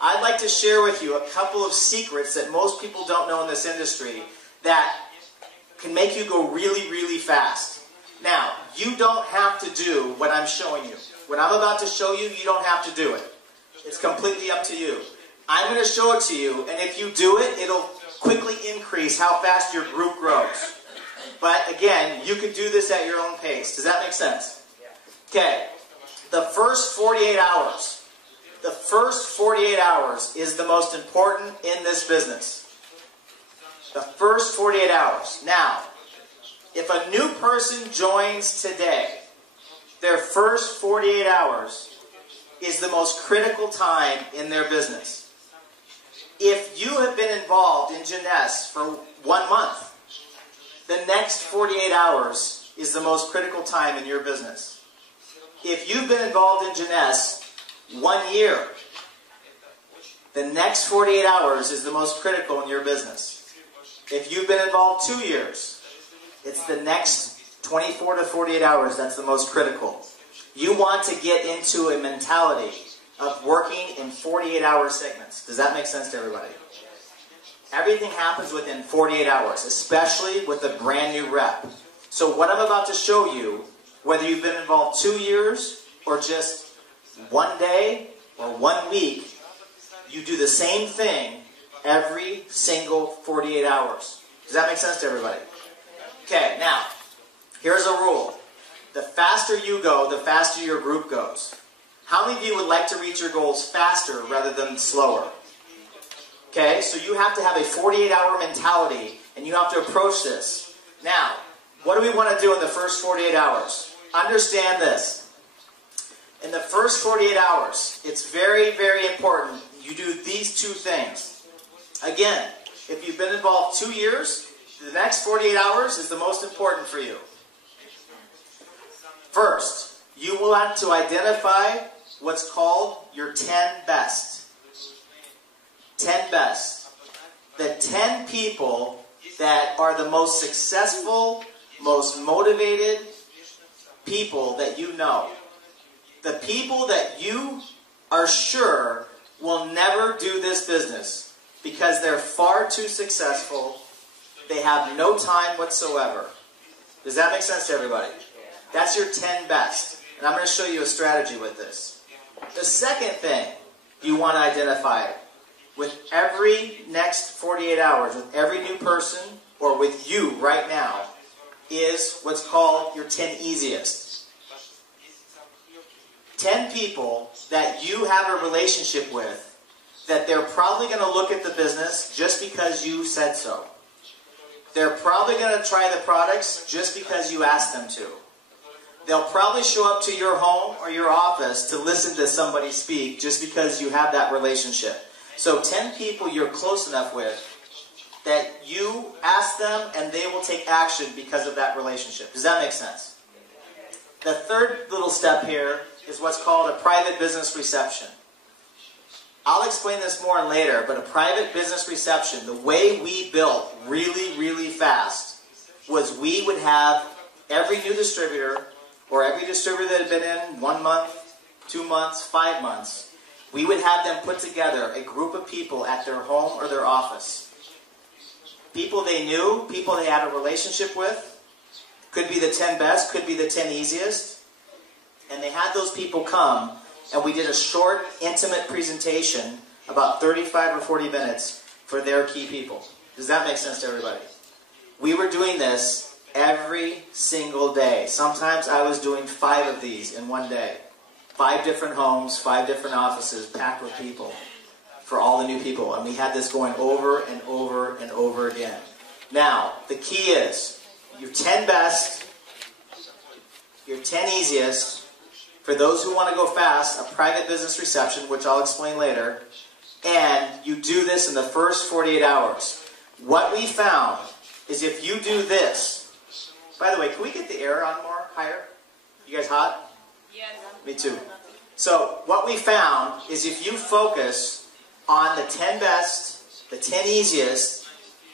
I'd like to share with you a couple of secrets that most people don't know in this industry that can make you go really, really fast. Now, you don't have to do what I'm showing you. What I'm about to show you, you don't have to do it. It's completely up to you. I'm going to show it to you, and if you do it, it'll quickly increase how fast your group grows. But again, you can do this at your own pace. Does that make sense? Okay. The first 48 hours. The first 48 hours is the most important in this business. The first 48 hours. Now, if a new person joins today, their first 48 hours is the most critical time in their business. If you have been involved in Jeunesse for 1 month, the next 48 hours is the most critical time in your business. If you've been involved in Jeunesse 1 year, the next 48 hours is the most critical in your business. If you've been involved 2 years, it's the next 24 to 48 hours that's the most critical. You want to get into a mentality of working in 48-hour segments. Does that make sense to everybody? Everything happens within 48 hours, especially with a brand new rep. So what I'm about to show you, whether you've been involved 2 years or just 1 day or 1 week, you do the same thing every single 48 hours. Does that make sense to everybody? Okay, now, here's a rule. The faster you go, the faster your group goes. How many of you would like to reach your goals faster rather than slower? Okay, so you have to have a 48-hour mentality, and you have to approach this. Now, what do we want to do in the first 48 hours? Understand this. In the first 48 hours, it's very, very important you do these 2 things. Again, if you've been involved 2 years, the next 48 hours is the most important for you. First, you will have to identify what's called your 10 best. 10 best. The 10 people that are the most successful, most motivated people that you know. The people that you are sure will never do this business because they're far too successful. They have no time whatsoever. Does that make sense to everybody? That's your 10 best. And I'm going to show you a strategy with this. The second thing you want to identify with every next 48 hours, with every new person, or with you right now, is what's called your 10 easiest. 10 people that you have a relationship with, that they're probably going to look at the business just because you said so. They're probably going to try the products just because you asked them to. They'll probably show up to your home or your office to listen to somebody speak just because you have that relationship. So 10 people you're close enough with that you ask them and they will take action because of that relationship. Does that make sense? The third little step here is what's called a private business reception. I'll explain this more later, but a private business reception, the way we built really, really fast was we would have every new distributor or every distributor that had been in 1 month, 2 months, 5 months, we would have them put together a group of people at their home or their office. People they knew, people they had a relationship with, could be the 10 best, could be the 10 easiest, and they had those people come, and we did a short, intimate presentation, about 35 or 40 minutes, for their key people. Does that make sense to everybody? We were doing this every single day. Sometimes I was doing 5 of these in 1 day. 5 different homes, 5 different offices, packed with people for all the new people. And we had this going over and over and over again. Now, the key is your 10 best, your 10 easiest. For those who want to go fast, a private business reception, which I'll explain later. And you do this in the first 48 hours. What we found is if you do this. By the way, can we get the air on more higher? You guys hot? Yes. Me too. So what we found is if you focus on the 10 best, the 10 easiest,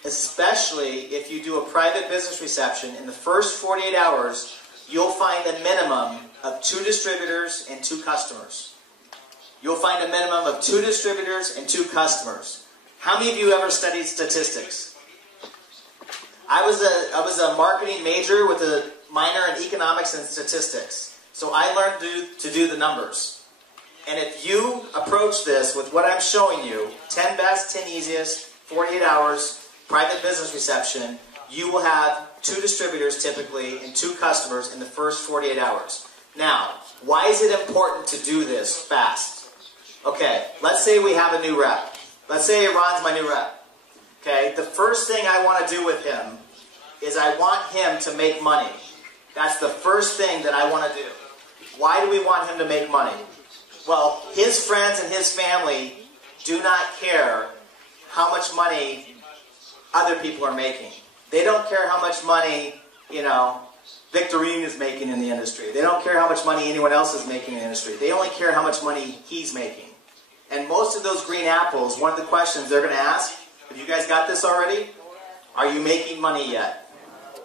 especially if you do a private business reception, in the first 48 hours, you'll find a minimum of 2 distributors and 2 customers. you'll find a minimum of 2 distributors and 2 customers. How many of you ever studied statistics? I was a marketing major with a minor in economics and statistics. So I learned to do the numbers. And if you approach this with what I'm showing you, 10 best, 10 easiest, 48 hours, private business reception, you will have 2 distributors typically and 2 customers in the first 48 hours. Now, why is it important to do this fast? Okay, let's say we have a new rep. Let's say Ron's my new rep. Okay, the first thing I want to do with him is I want him to make money. That's the first thing that I want to do. Why do we want him to make money? Well, his friends and his family do not care how much money other people are making. They don't care how much money, Victorine is making in the industry. They don't care how much money anyone else is making in the industry. They only care how much money he's making. And most of those green apples, one of the questions they're going to ask, have you guys got this already? Are you making money yet?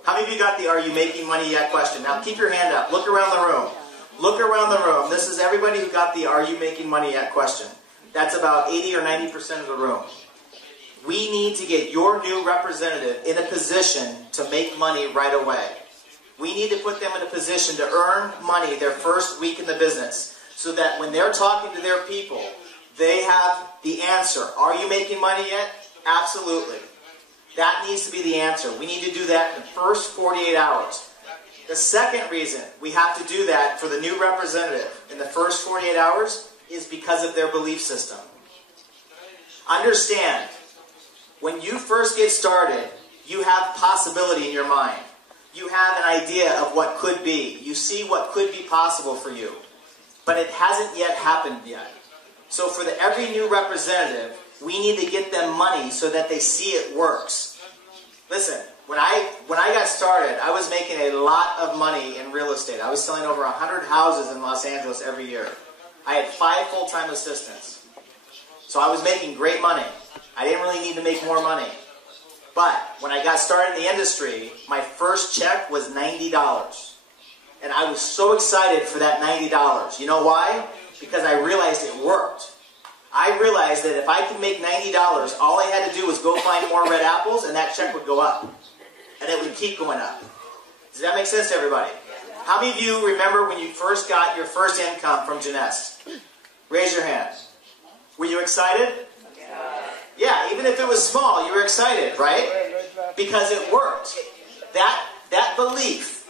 How many of you got the are you making money yet question? Now keep your hand up. Look around the room. Look around the room. This is everybody who got the are you making money yet question. That's about 80 or 90% of the room. We need to get your new representative in a position to make money right away. We need to put them in a position to earn money their first week in the business so that when they're talking to their people, they have the answer. Are you making money yet? Absolutely. That needs to be the answer. We need to do that in the first 48 hours. The second reason we have to do that for the new representative in the first 48 hours is because of their belief system. Understand, when you first get started, you have possibility in your mind. You have an idea of what could be. You see what could be possible for you. But it hasn't yet happened yet. So for every new representative, we need to get them money so that they see it works. Listen, when I got started, I was making a lot of money in real estate. I was selling over 100 houses in Los Angeles every year. I had 5 full-time assistants. So I was making great money. I didn't really need to make more money. But when I got started in the industry, my first check was $90. And I was so excited for that $90. You know why? Because I realized it worked. I realized that if I could make $90, all I had to do was go find more red apples and that check would go up. And it would keep going up. Does that make sense to everybody? How many of you remember when you first got your first income from Jeunesse? Raise your hand. Were you excited? Yeah, even if it was small, you were excited, right? Because it worked. That belief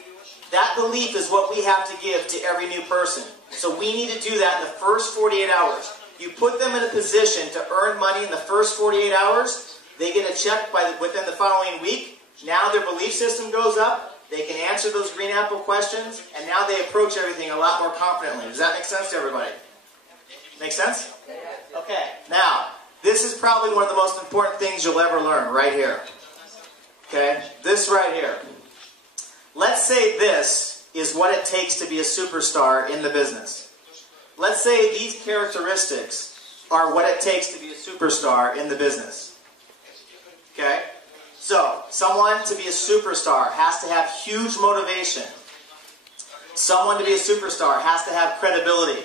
is what we have to give to every new person. So we need to do that in the first 48 hours. You put them in a position to earn money in the first 48 hours. They get a check within the following week. Now their belief system goes up. They can answer those green apple questions. And now they approach everything a lot more confidently. Does that make sense to everybody? Make sense? Okay. Now, this is probably one of the most important things you'll ever learn right here. Okay? This right here. Let's say this is what it takes to be a superstar in the business. Let's say these characteristics are what it takes to be a superstar in the business. Okay? So, someone to be a superstar has to have huge motivation. Someone to be a superstar has to have credibility.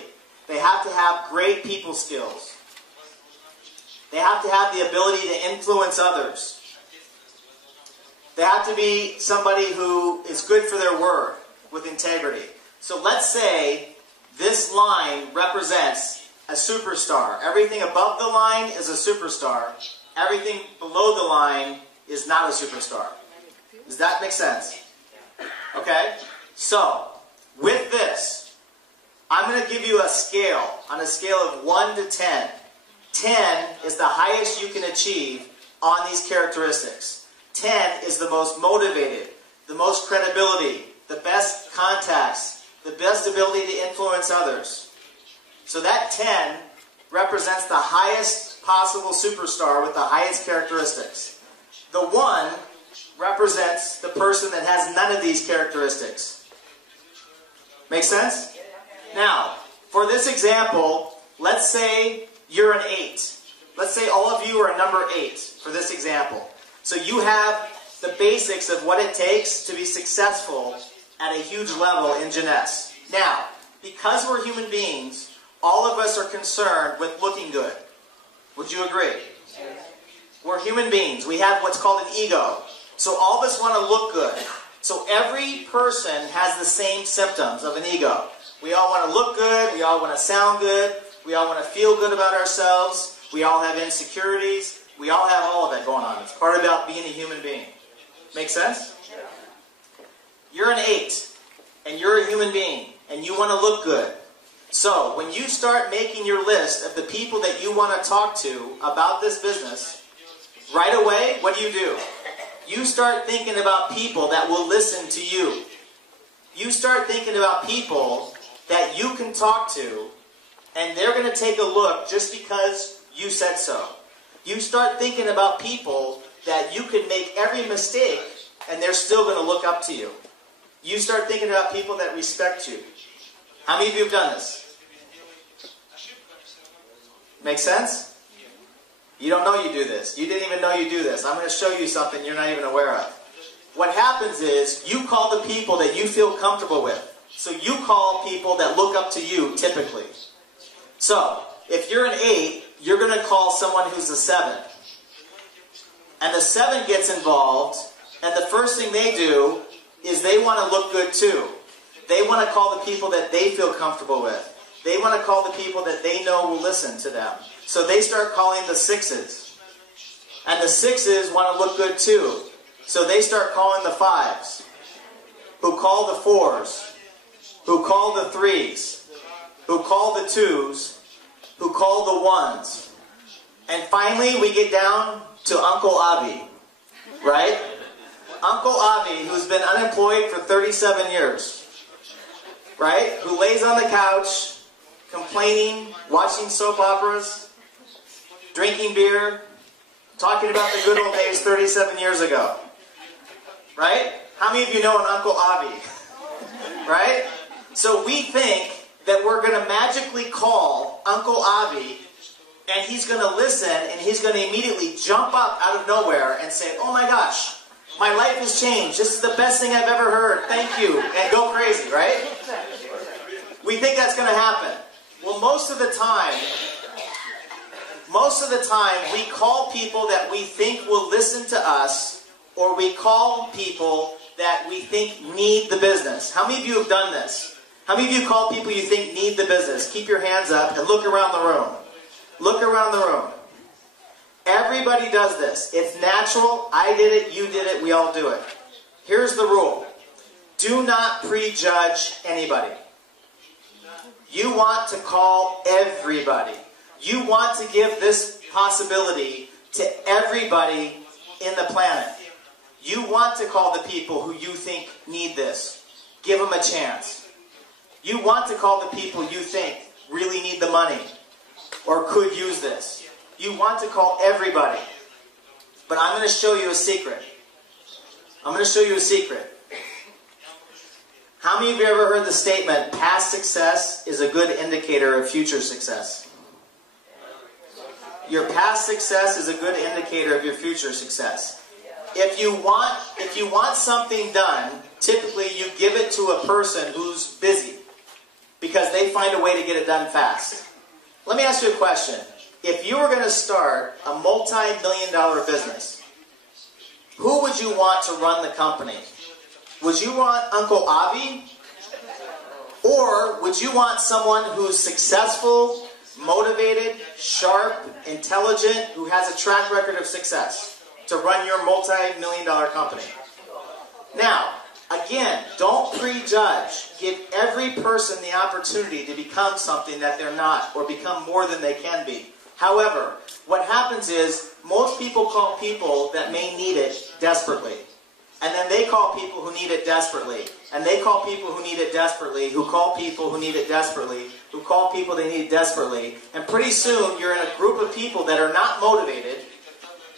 They have to have great people skills. They have to have the ability to influence others. They have to be somebody who is good for their word with integrity. So let's say this line represents a superstar. Everything above the line is a superstar. Everything below the line is not a superstar. Does that make sense? Okay? So, with this, I'm going to give you a scale, on a scale of 1 to 10. 10 is the highest you can achieve on these characteristics. 10 is the most motivated, the most credibility, the best contacts, the best ability to influence others. So that 10 represents the highest possible superstar with the highest characteristics. The 1 represents the person that has none of these characteristics. Make sense? Now, for this example, let's say you're an 8. Let's say all of you are a number 8 for this example. So you have the basics of what it takes to be successful at a huge level in Jeunesse. Now, because we're human beings, all of us are concerned with looking good. Would you agree? We're human beings. We have what's called an ego. So all of us want to look good. So every person has the same symptoms of an ego. We all want to look good. We all want to sound good. We all want to feel good about ourselves. We all have insecurities. We all have all of that going on. It's part about being a human being. Make sense? You're an 8, and you're a human being, and you want to look good. So when you start making your list of the people that you want to talk to about this business, right away, what do? You start thinking about people that will listen to you. You start thinking about people that you can talk to, and they're going to take a look just because you said so. You start thinking about people that you can make every mistake, and they're still going to look up to you. You start thinking about people that respect you. How many of you have done this? Make sense? You don't know you do this. You didn't even know you do this. I'm going to show you something you're not even aware of. What happens is you call the people that you feel comfortable with. So you call people that look up to you, typically. So, if you're an 8, you're going to call someone who's a 7. And the 7 gets involved, and the first thing they do is they want to look good too. They want to call the people that they feel comfortable with. They want to call the people that they know will listen to them. So they start calling the 6s. And the 6s want to look good too. So they start calling the 5s, who call the 4s, who call the 3s, who call the 2s, who call the 1s. And finally we get down to Uncle Avi, right? Uncle Avi, who's been unemployed for 37 years, right? Who lays on the couch, complaining, watching soap operas, drinking beer, talking about the good old days 37 years ago, right? How many of you know an Uncle Avi, right? So we think that we're going to magically call Uncle Avi, and he's going to listen, and he's going to immediately jump up out of nowhere and say, oh my gosh, my life has changed. This is the best thing I've ever heard. Thank you. And go crazy, right? We think that's going to happen. Well, most of the time, we call people that we think will listen to us, or we call people that we think need the business. How many of you have done this? How many of you call people you think need the business? Keep your hands up and look around the room. Look around the room. Everybody does this. It's natural. I did it. You did it. We all do it. Here's the rule. Do not prejudge anybody. You want to call everybody. You want to give this possibility to everybody in the planet. You want to call the people who you think need this. Give them a chance. You want to call the people you think really need the money or could use this. You want to call everybody. But I'm going to show you a secret. I'm going to show you a secret. How many of you ever heard the statement, past success is a good indicator of future success? Your past success is a good indicator of your future success. If you want something done, typically you give it to a person who's busy because they find a way to get it done fast. Let me ask you a question. If you were going to start a multi-million-dollar business, who would you want to run the company? Would you want Uncle Avi? Or would you want someone who's successful, motivated, sharp, intelligent, who has a track record of success to run your multi-million-dollar company? Now, again, don't prejudge. Give every person the opportunity to become something that they're not or become more than they can be. However, what happens is most people call people that may need it desperately. And then they call people who need it desperately. And they call people who need it desperately, who call people who need it desperately, who call people they need desperately. And pretty soon you're in a group of people that are not motivated.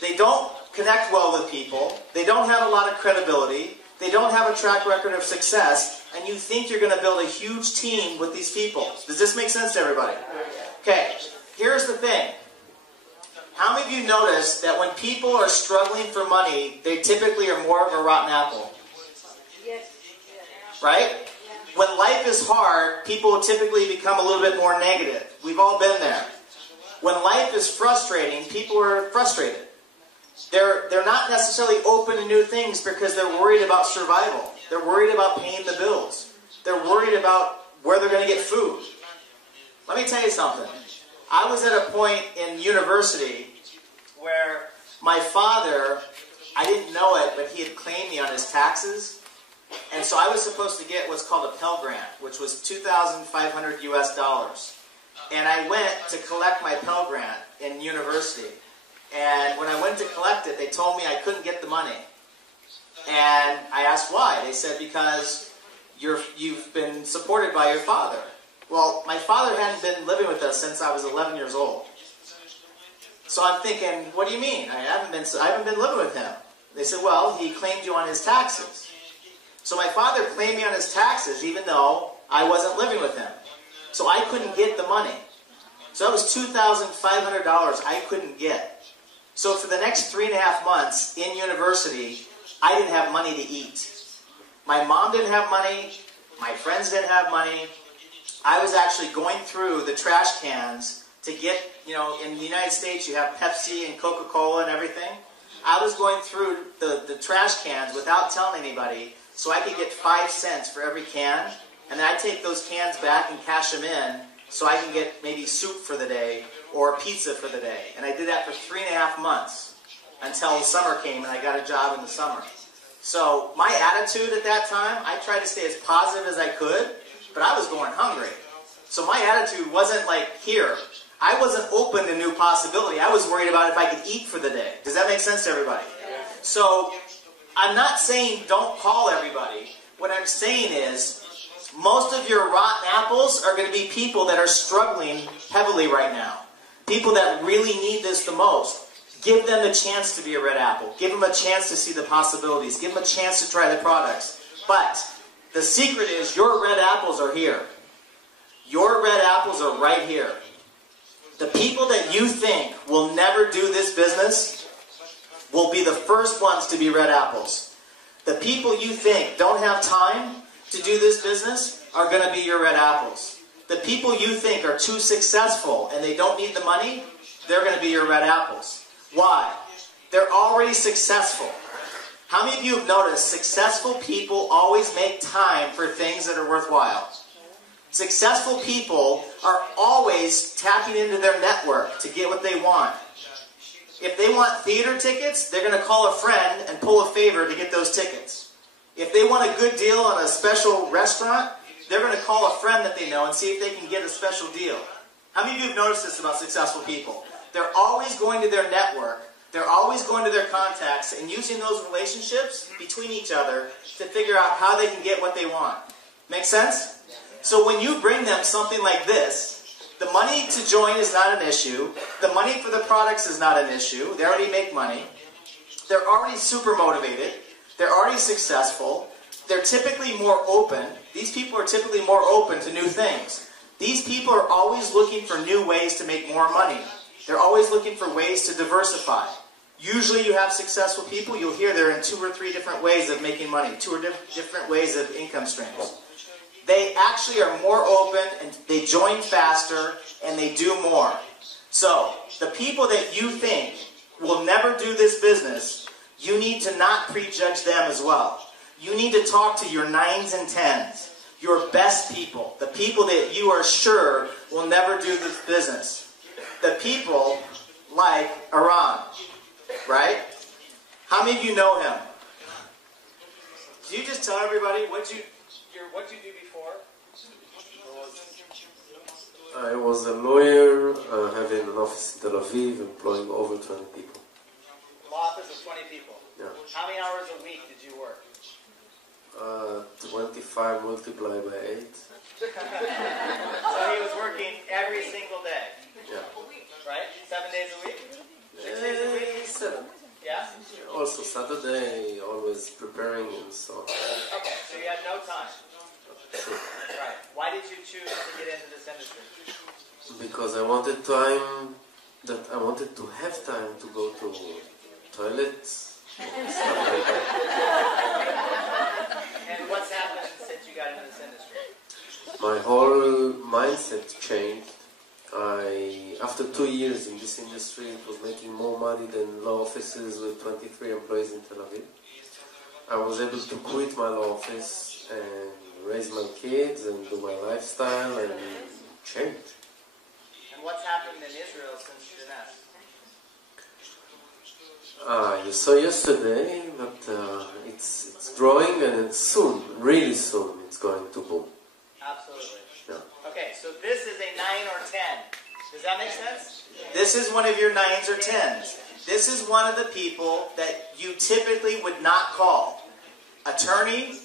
They don't connect well with people. They don't have a lot of credibility. They don't have a track record of success. And you think you're going to build a huge team with these people. Does this make sense to everybody? Okay, here's the thing. How many of you notice that when people are struggling for money, they typically are more of a rotten apple? Right? When life is hard, people typically become a little bit more negative. We've all been there. When life is frustrating, people are frustrated. They're not necessarily open to new things because they're worried about survival. They're worried about paying the bills. They're worried about where they're going to get food. Let me tell you something. I was at a point in university where my father, I didn't know it, but he had claimed me on his taxes. And so I was supposed to get what's called a Pell Grant, which was $2,500 US. And I went to collect my Pell Grant in university. And when I went to collect it, they told me I couldn't get the money. And I asked why. They said, because you've been supported by your father. Well, my father hadn't been living with us since I was 11 years old. So I'm thinking, what do you mean? I haven't been living with him. They said, well, he claimed you on his taxes. So my father claimed me on his taxes even though I wasn't living with him. So I couldn't get the money. So that was $2,500 I couldn't get. So for the next 3.5 months in university, I didn't have money to eat. My mom didn't have money. My friends didn't have money. I was actually going through the trash cans to get, in the United States you have Pepsi and Coca-Cola and everything. I was going through the trash cans without telling anybody so I could get 5 cents for every can. And then I'd take those cans back and cash them in so I can get maybe soup for the day or pizza for the day. And I did that for 3.5 months until summer came and I got a job in the summer. So my attitude at that time, I tried to stay as positive as I could, but I was going hungry. So my attitude wasn't like here. I wasn't open to new possibility. I was worried about if I could eat for the day. Does that make sense to everybody? So I'm not saying don't call everybody. What I'm saying is most of your rotten apples are going to be people that are struggling heavily right now. People that really need this the most. Give them the chance to be a red apple. Give them a chance to see the possibilities. Give them a chance to try the products. But the secret is your red apples are here. Your red apples are right here. The people that you think will never do this business will be the first ones to be red apples. The people you think don't have time to do this business are going to be your red apples. The people you think are too successful and they don't need the money, they're going to be your red apples. Why? They're already successful. How many of you have noticed successful people always make time for things that are worthwhile? Successful people are always tapping into their network to get what they want. If they want theater tickets, they're going to call a friend and pull a favor to get those tickets. If they want a good deal on a special restaurant, they're going to call a friend that they know and see if they can get a special deal. How many of you have noticed this about successful people? They're always going to their network. They're always going to their contacts and using those relationships between each other to figure out how they can get what they want. Make sense? So when you bring them something like this, the money to join is not an issue. The money for the products is not an issue. They already make money. They're already super motivated. They're already successful. They're typically more open. These people are typically more open to new things. These people are always looking for new ways to make more money. They're always looking for ways to diversify. Usually you have successful people, you'll hear they're in 2 or 3 different ways of making money, 2 or different ways of income streams. They actually are more open, and they join faster, and they do more. So, the people that you think will never do this business, you need to not prejudge them as well. You need to talk to your 9s and 10s, your best people, the people that you are sure will never do this business. The people like Iran, right? How many of you know him? Can you just tell everybody what you do before? I was a lawyer, having an office in Tel Aviv, employing over 20 people. Law office of 20 people? Yeah. How many hours a week did you work? 25 multiplied by 8. So he was working every single day? Yeah. Right? 7 days a week? 6 days a week? 7. Yeah? Also Saturday, always preparing and so on. Okay, so you had no time. Sure. Right. Why did you choose to get into this industry? Because I wanted time, I wanted to have time to go to toilets, stuff like that. And what's happened since you got into this industry? my whole mindset changed. After 2 years in this industry, it was making more money than law offices with 23 employees in Tel Aviv. I was able to quit my law office and raise my kids and do my lifestyle and change. And what's happened in Israel since Jeunesse? You saw yesterday that it's growing, and soon, really soon, it's going to boom. Absolutely. Yeah. Okay, so this is a 9 or 10. Does that make sense? This is one of your 9s or 10s. This is one of the people that you typically would not call. Attorney,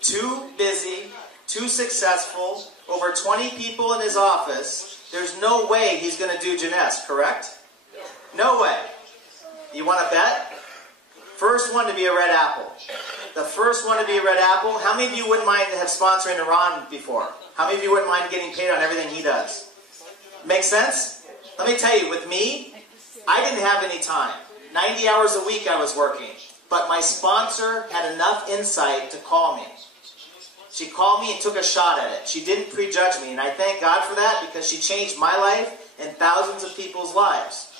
too busy, too successful, over 20 people in his office. There's no way he's going to do Jeunesse, correct? No way. You want to bet? First one to be a red apple. The first one to be a red apple. How many of you wouldn't mind sponsoring Iran before? How many of you wouldn't mind getting paid on everything he does? Make sense? Let me tell you, with me, I didn't have any time. 90 hours a week I was working. But my sponsor had enough insight to call me. She called me and took a shot at it. She didn't prejudge me, and I thank God for that because she changed my life and thousands of people's lives.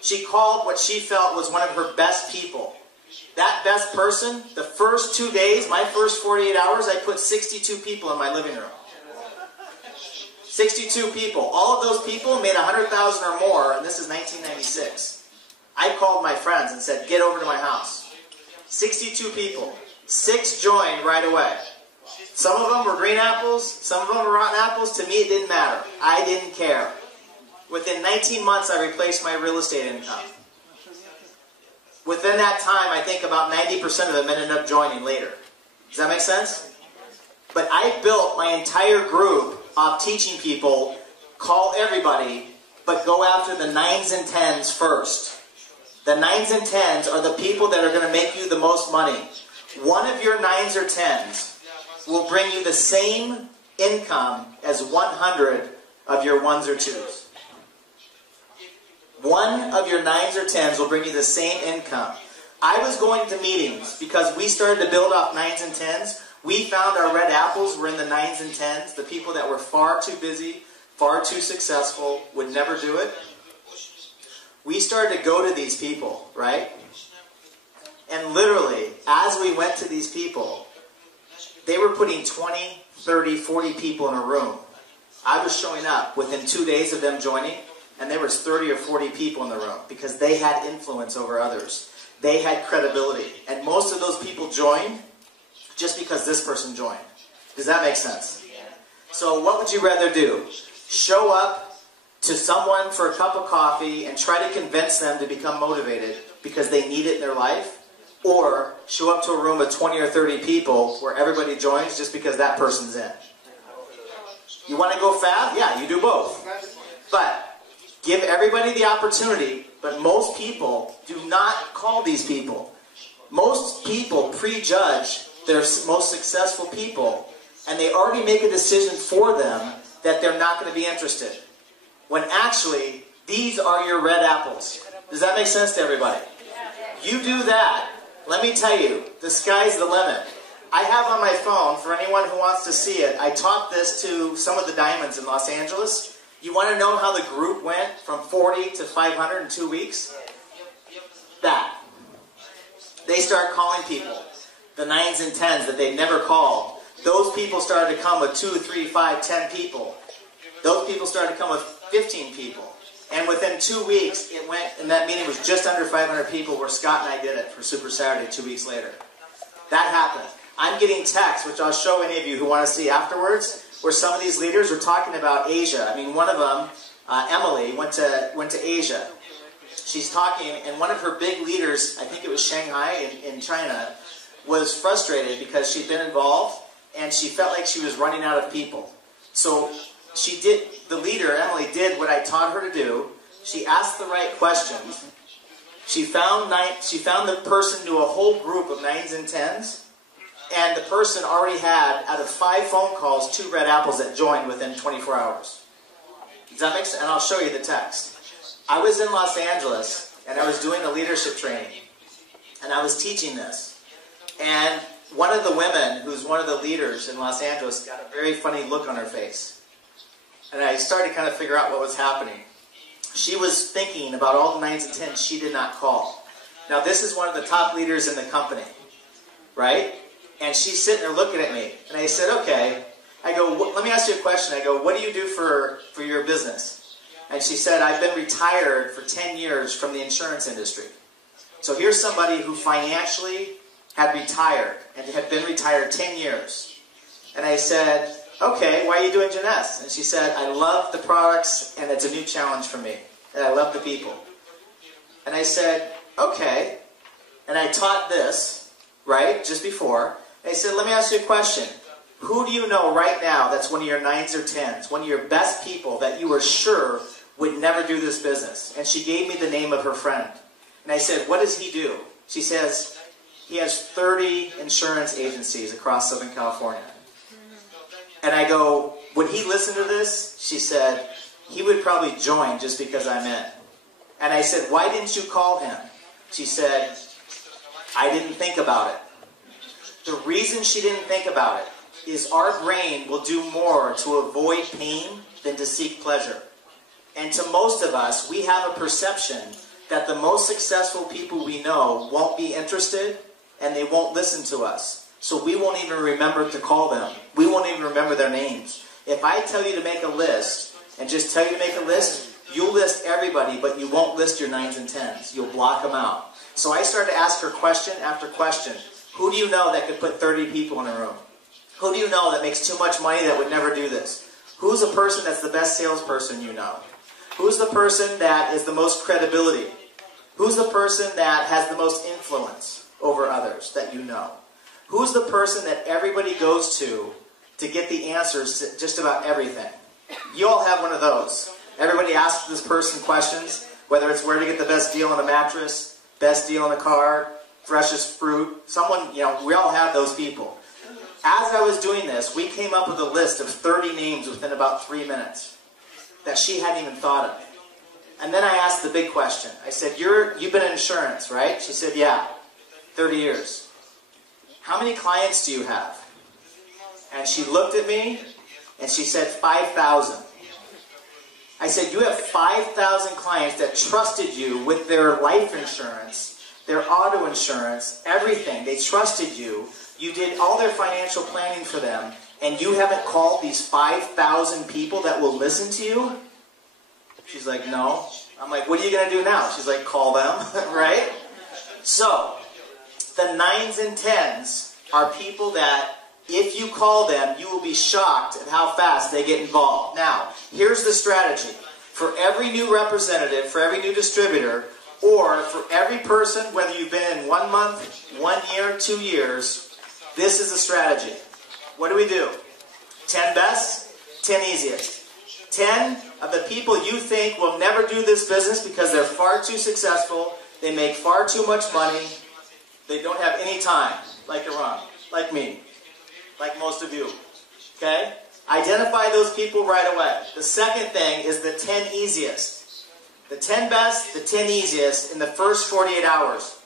She called what she felt was one of her best people. That best person, the first 2 days, my first 48 hours, I put 62 people in my living room. 62 people. All of those people made 100,000 or more, and this is 1996. I called my friends and said, get over to my house. 62 people. 6 joined right away. Some of them were green apples, some of them were rotten apples. To me, it didn't matter. I didn't care. Within 19 months, I replaced my real estate income. Within that time, I think about 90% of them ended up joining later. Does that make sense? But I built my entire group of teaching people, call everybody, but go after the 9s and 10s first. The 9s and 10s are the people that are going to make you the most money. One of your 9s or 10s will bring you the same income as 100 of your 1s or 2s. One of your 9s or 10s will bring you the same income. I was going to meetings because we started to build off 9s and 10s. We found our red apples were in the 9s and 10s, the people that were far too busy, far too successful, would never do it. We started to go to these people, right? And literally, as we went to these people, they were putting 20, 30, 40 people in a room. I was showing up within 2 days of them joining, and there was 30 or 40 people in the room because they had influence over others. They had credibility. And most of those people joined just because this person joined. Does that make sense? So what would you rather do? Show up to someone for a cup of coffee and try to convince them to become motivated because they need it in their life? Or show up to a room of 20 or 30 people where everybody joins just because that person's in? You want to go fast? Yeah, you do both. But give everybody the opportunity, but most people do not call these people. Most people prejudge their most successful people, and they already make a decision for them that they're not going to be interested. When actually, these are your red apples. Does that make sense to everybody? You do that, let me tell you, the sky's the limit. I have on my phone, for anyone who wants to see it, I taught this to some of the diamonds in Los Angeles. You want to know how the group went from 40 to 500 in 2 weeks? That. They start calling people, the 9s and 10s that they never called. Those people started to come with 2, 3, 5, 10 people. Those people started to come with 15 people. And within 2 weeks, it went, and that meeting was just under 500 people where Scott and I did it for Super Saturday 2 weeks later. That happened. I'm getting texts, which I'll show any of you who want to see afterwards, where some of these leaders were talking about Asia. I mean, one of them, Emily, went to Asia. She's talking, and one of her big leaders, I think it was Shanghai in China, was frustrated because she'd been involved, and she felt like she was running out of people. So she did, the leader, Emily, did what I taught her to do. She asked the right questions. She found the person to a whole group of 9s and 10s, and the person already had, out of 5 phone calls, 2 red apples that joined within 24 hours. Does that make sense? And I'll show you the text. I was in Los Angeles, and I was doing a leadership training, and I was teaching this. And one of the women, who's one of the leaders in Los Angeles, got a very funny look on her face. And I started to kind of figure out what was happening. She was thinking about all the 9s and 10s she did not call. Now, this is one of the top leaders in the company, right? And she's sitting there looking at me. And I said, okay. I go, let me ask you a question. I go, what do you do for your business? And she said, I've been retired for 10 years from the insurance industry. So here's somebody who financially had retired and had been retired 10 years. And I said, okay, why are you doing Jeunesse? And she said, I love the products and it's a new challenge for me. And I love the people. And I said, okay. And I taught this, right, just before. And I said, let me ask you a question. Who do you know right now that's one of your 9s or 10s, one of your best people that you were sure would never do this business? And she gave me the name of her friend. And I said, what does he do? She says, he has 30 insurance agencies across Southern California. And I go, would he listen to this? She said, he would probably join just because I'm in. And I said, why didn't you call him? She said, I didn't think about it. The reason she didn't think about it is our brain will do more to avoid pain than to seek pleasure. And to most of us, we have a perception that the most successful people we know won't be interested and they won't listen to us. So we won't even remember to call them. We won't even remember their names. If I tell you to make a list and just tell you to make a list, you'll list everybody, but you won't list your 9s and 10s. You'll block them out. So I started to ask her question after question. Who do you know that could put 30 people in a room? Who do you know that makes too much money that would never do this? Who's the person that's the best salesperson you know? Who's the person that is the most credibility? Who's the person that has the most influence over others that you know? Who's the person that everybody goes to get the answers to just about everything? You all have one of those. Everybody asks this person questions, whether it's where to get the best deal on a mattress, best deal on a car, freshest fruit. Someone, we all have those people. As I was doing this, we came up with a list of 30 names within about 3 minutes that she hadn't even thought of. And then I asked the big question. I said, you've been in insurance, right? She said, yeah, 30 years. How many clients do you have? And she looked at me and she said, 5,000. I said, you have 5,000 clients that trusted you with their life insurance, their auto insurance, everything. They trusted you. You did all their financial planning for them, and you haven't called these 5,000 people that will listen to you? She's like, no. I'm like, what are you going to do now? She's like, call them, right? So, the 9s and 10s are people that, if you call them, you will be shocked at how fast they get involved. Now, here's the strategy. For every new representative, for every new distributor, or for every person, whether you've been in 1 month, 1 year, 2 years, this is the strategy. What do we do? 10 best, 10 easiest. 10 of the people you think will never do this business because they're far too successful, they make far too much money, they don't have any time, like Iran, like me, like most of you. Okay? Identify those people right away. The second thing is the 10 easiest. The 10 best, the 10 easiest in the first 48 hours.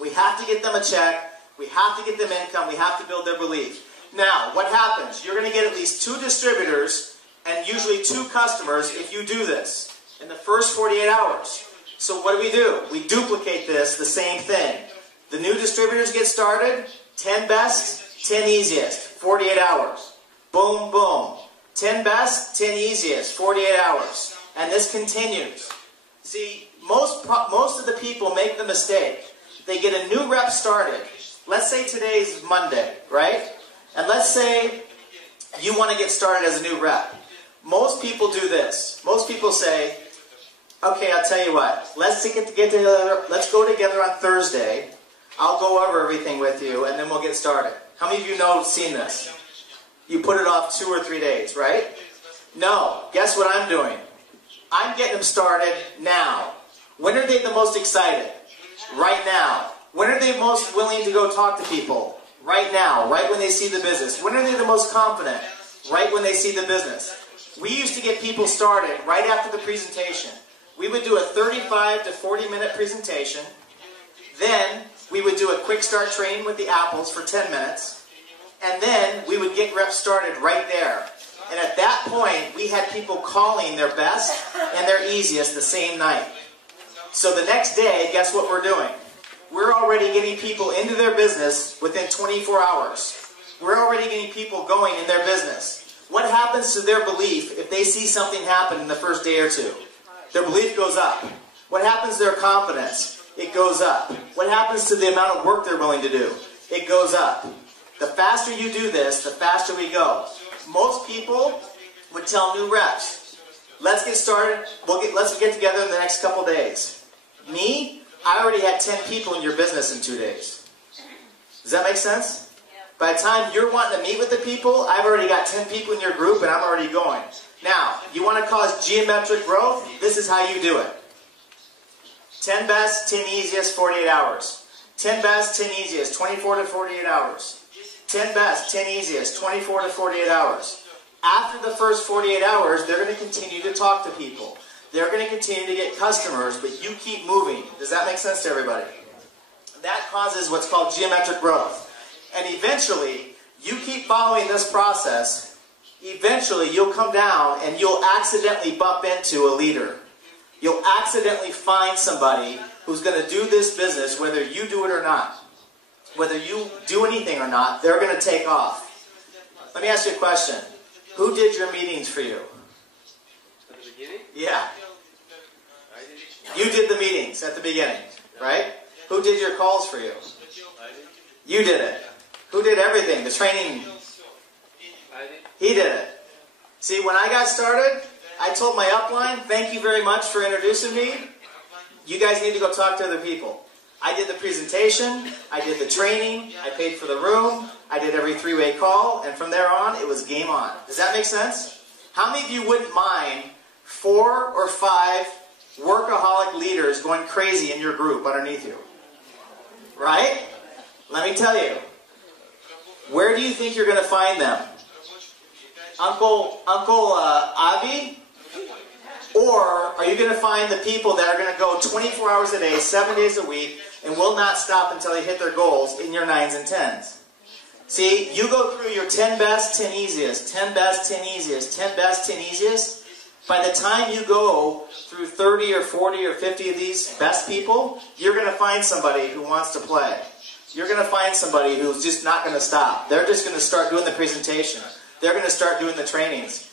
We have to get them a check. We have to get them income. We have to build their belief. Now, what happens? You're going to get at least 2 distributors and usually 2 customers if you do this in the first 48 hours. So what do? We duplicate this, the same thing. The new distributors get started, 10 best, 10 easiest, 48 hours. Boom, boom. 10 best, 10 easiest, 48 hours. And this continues. See, most of the people make the mistake. They get a new rep started. Let's say today's Monday, right? And let's say you want to get started as a new rep. Most people do this. Most people say, okay, I'll tell you what. Let's get together. Let's go together on Thursday. I'll go over everything with you, and then we'll get started. How many of you know seen this? You put it off 2 or 3 days, right? No. Guess what I'm doing? I'm getting them started now. When are they the most excited? Right now. When are they most willing to go talk to people? Right now. Right when they see the business. When are they the most confident? Right when they see the business. We used to get people started right after the presentation. We would do a 35 to 40 minute presentation. Then We would do a quick start training with the apples for 10 minutes. And then we would get reps started right there. And at that point, we had people calling their best and their easiest the same night. So the next day, guess what we're doing? We're already getting people into their business within 24 hours. We're already getting people going in their business. What happens to their belief if they see something happen in the first day or two? Their belief goes up. What happens to their confidence? It goes up. What happens to the amount of work they're willing to do? It goes up. The faster you do this, the faster we go. Most people would tell new reps, let's get started, let's get together in the next couple days. Me, I already had 10 people in your business in 2 days. Does that make sense? By the time you're wanting to meet with the people, I've already got 10 people in your group and I'm already going. Now, you want to cause geometric growth? This is how you do it. 10 best, 10 easiest, 48 hours. 10 best, 10 easiest, 24 to 48 hours. 10 best, 10 easiest, 24 to 48 hours. After the first 48 hours, they're going to continue to talk to people. They're going to continue to get customers, but you keep moving. Does that make sense to everybody? That causes what's called geometric growth. And eventually, you keep following this process, eventually you'll come down and you'll accidentally bump into a leader. You'll accidentally find somebody who's going to do this business whether you do it or not. Whether you do anything or not, they're going to take off. Let me ask you a question. Who did your meetings for you? At the beginning? Yeah. You did the meetings at the beginning, right? Who did your calls for you? You did it. Who did everything? The training? He did it. See, when I got started, I told my upline, thank you very much for introducing me. You guys need to go talk to other people. I did the presentation, I did the training, I paid for the room, I did every three-way call, and from there on, it was game on. Does that make sense? How many of you wouldn't mind 4 or 5 workaholic leaders going crazy in your group underneath you? Right? Let me tell you. Where do you think you're going to find them? Uncle Avi? Or are you going to find the people that are going to go 24 hours a day, 7 days a week, and will not stop until they hit their goals in your 9s and 10s? See, you go through your 10 best, 10 easiest, 10 best, 10 easiest, 10 best, 10 easiest. By the time you go through 30 or 40 or 50 of these best people, you're going to find somebody who wants to play. You're going to find somebody who's just not going to stop. They're just going to start doing the presentation. They're going to start doing the trainings.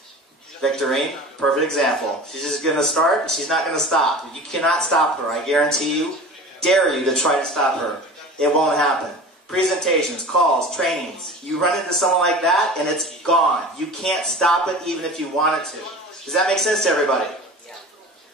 Victorine, perfect example. She's just going to start and she's not going to stop. You cannot stop her. I guarantee you, dare you to try to stop her. It won't happen. Presentations, calls, trainings. You run into someone like that and it's gone. You can't stop it even if you wanted to. Does that make sense to everybody?